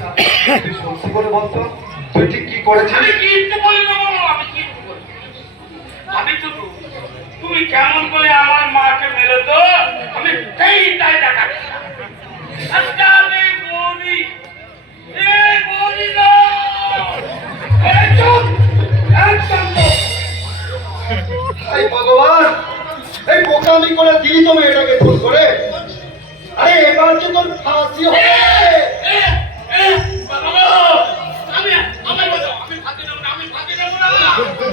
আচ্ছা তুই সত্যি করে বলতো তুই ঠিক কি করেছিস? আমি কিচ্ছু বলি না বাবা, আমি কিচ্ছু বলি আমি তো তুমি কেমন করে আমার মাকে মেরে তো আমি সেই তাই ভগবান এই বোকামি করে দিলি তো মেয়েটাকে খুন করে। আরে এবার যে তোর ফাঁসি হবে।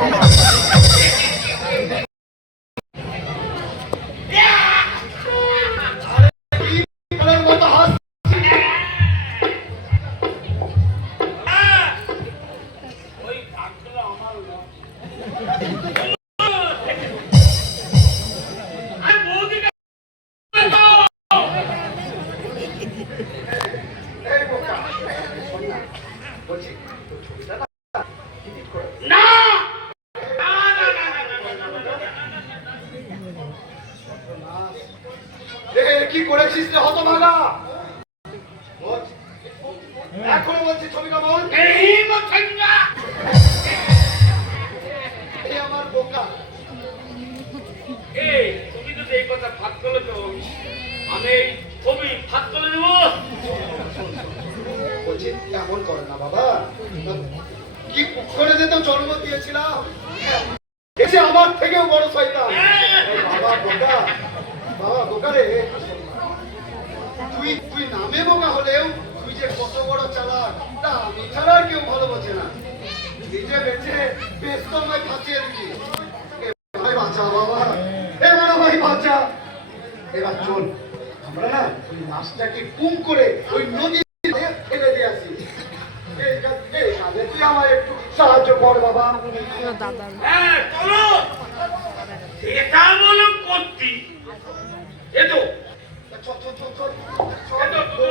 Oh, my God. করে না বাবা। কি করে যেত জন্ম দিয়েছিলাম? এসে আমার থেকেও বড় শয়তান। বাবা বোকা বাবা বোকা রে। তুই তুই নামে বোকা হলেও যে কত বড় চালাক তা আমি ছাড়া কেউ ভালো বোঝে না। নিজে বেঁচে বেশ তো আমায় ফাঁসিয়ে দিবি। এ ভাই বাঁচা বাবা এ বড় ভাই বাঁচা। এবার চল আমরা না ওই মাছটাকে পুম করে ওই নদী ফেলে দিয়ে আসি। তুই আমার একটু সাহায্য কর বাবা। হ্যাঁ চলো সেটা বলো করতি এ তো। চল চল চল চল। চল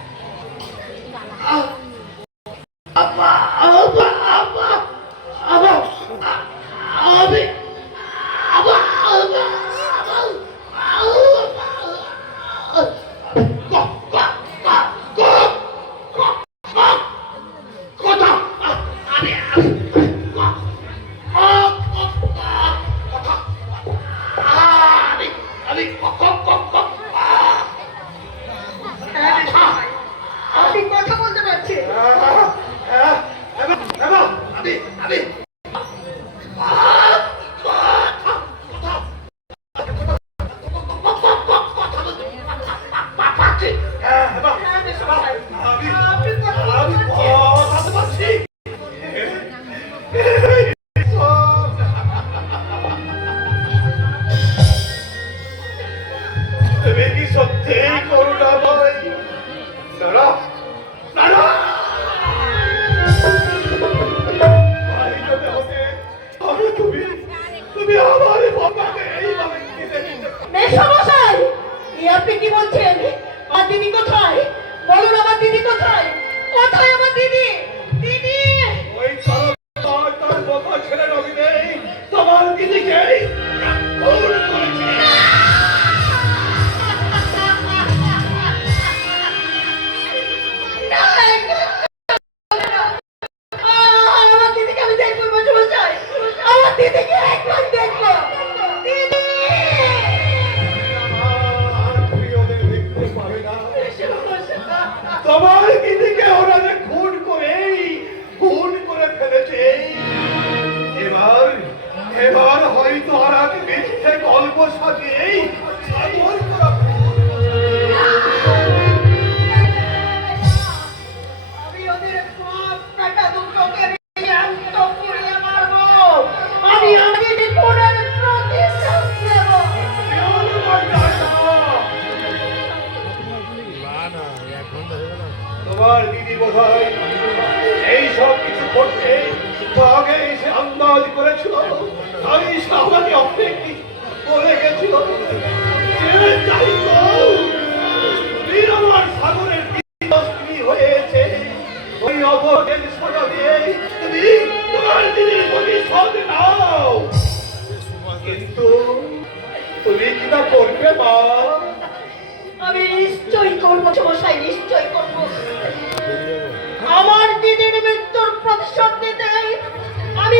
Oh, go মেশামশাই এ আপনি কি বলছেন? আমার কোথায়? বলুন আমার দিদি কোথায়? কোথায় আমার দিদি? দিদি! ওই তার বাবা ছেলে রবি নেই। তোমার দিদিকে সর্ব চিন্তা করবে মা। আমি নিশ্চয়ই করব সমস্যায় নিশ্চয়ই করব। হ্যাঁ। আমার দিদির মৃত্যুর প্রতিশোধ নিতে আমি